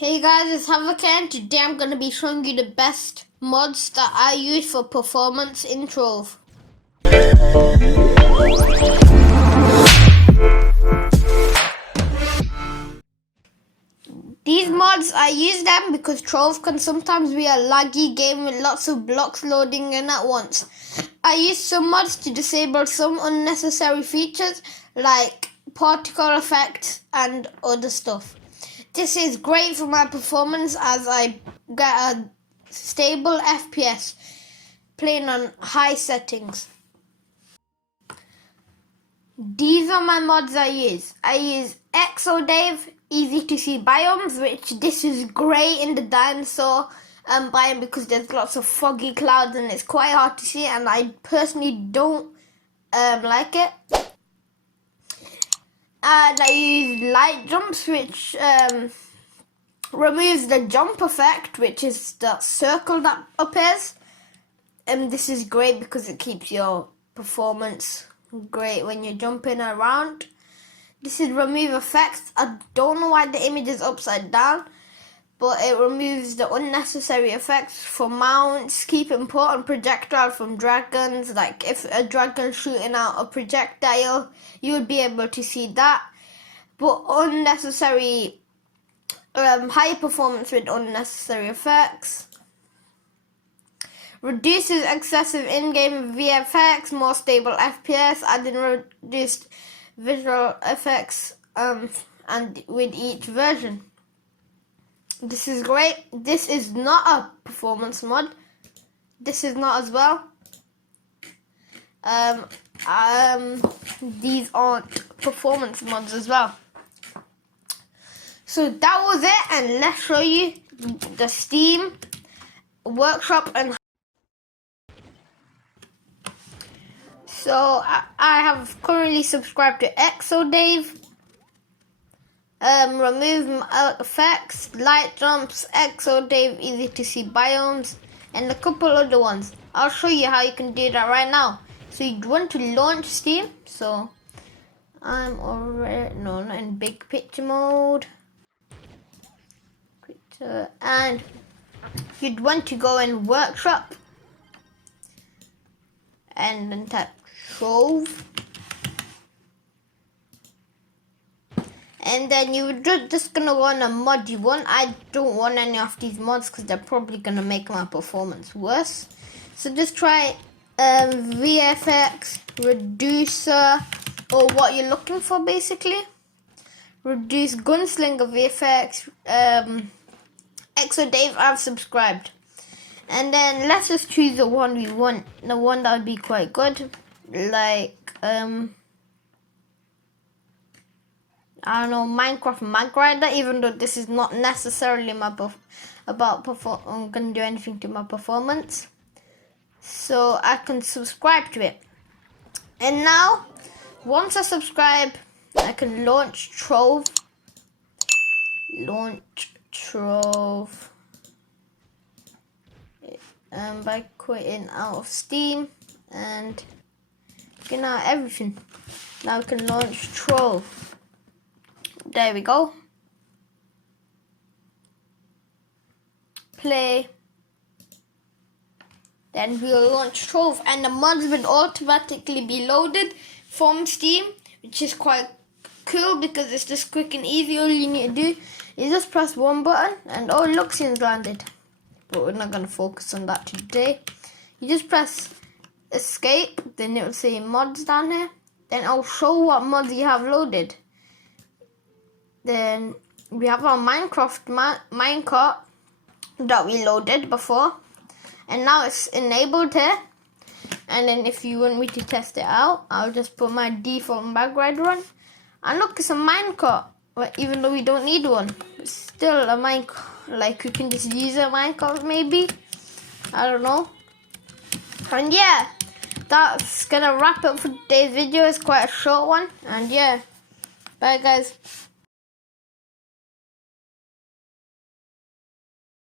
Hey guys, it's Havoc and today I'm going to be showing you the best mods that I use for performance in Trove. These mods, I use them because Trove can sometimes be a laggy game with lots of blocks loading in at once. I use some mods to disable some unnecessary features like particle effects and other stuff. This is great for my performance as I get a stable FPS playing on high settings. These are my mods I use. I use Exodave, easy to see biomes, which this is great in the dinosaur biome because there's lots of foggy clouds and it's quite hard to see, and I personally don't like it. And I use light jumps, which removes the jump effect, which is the circle that appears. And this is great because it keeps your performance great when you're jumping around. This is remove effects. I don't know why the image is upside down, but it removes the unnecessary effects for mounts, keep important projectile from dragons. Like if a dragon shooting out a projectile, you would be able to see that. But unnecessary, high performance with unnecessary effects. Reduces excessive in-game VFX, more stable FPS, adding reduced visual effects and with each version. This is great. This is not a performance mod. This is not as well. These aren't performance mods as well. So that was it, and let's show you the Steam workshop and so I have currently subscribed to Exodave, remove effects, light jumps, Exodave, easy to see biomes, and a couple other ones. I'll show you how you can do that right now. So you want to launch Steam. So I'm already not in big picture mode. And you'd want to go in workshop and then tap Trove, and then you're just gonna want a mod you want. I don't want any of these mods because they're probably gonna make my performance worse. So just try VFX reducer, or what you're looking for basically. Reduce gunslinger VFX. Exodave, I've subscribed. And then let's just choose the one we want. The one that would be quite good. Like, I don't know, Minecraft Mag Rider, even though this is not necessarily my I'm gonna do anything to my performance. So I can subscribe to it. And now, once I subscribe, I can launch Trove. Launch Trove. By quitting out of Steam and getting out everything. Now we can launch Trove. There we go. Play. Then we'll launch Trove, and the mods will automatically be loaded from Steam, which is quite cool because it's just quick and easy. All you need to do is just press one button and oh look, scene's landed. But we're not going to focus on that today. You just press escape, then it will say mods down here. Then I'll show what mods you have loaded. Then we have our Minecraft minecart that we loaded before, and now it's enabled here. And then if you want me to test it out, I'll just put my default Mag Rider on. And look, it's a minecart, even though we don't need one. It's still a minecart. Like, you can just use a minecart maybe. I don't know. And yeah, that's gonna wrap up for today's video. It's quite a short one. And yeah, bye guys.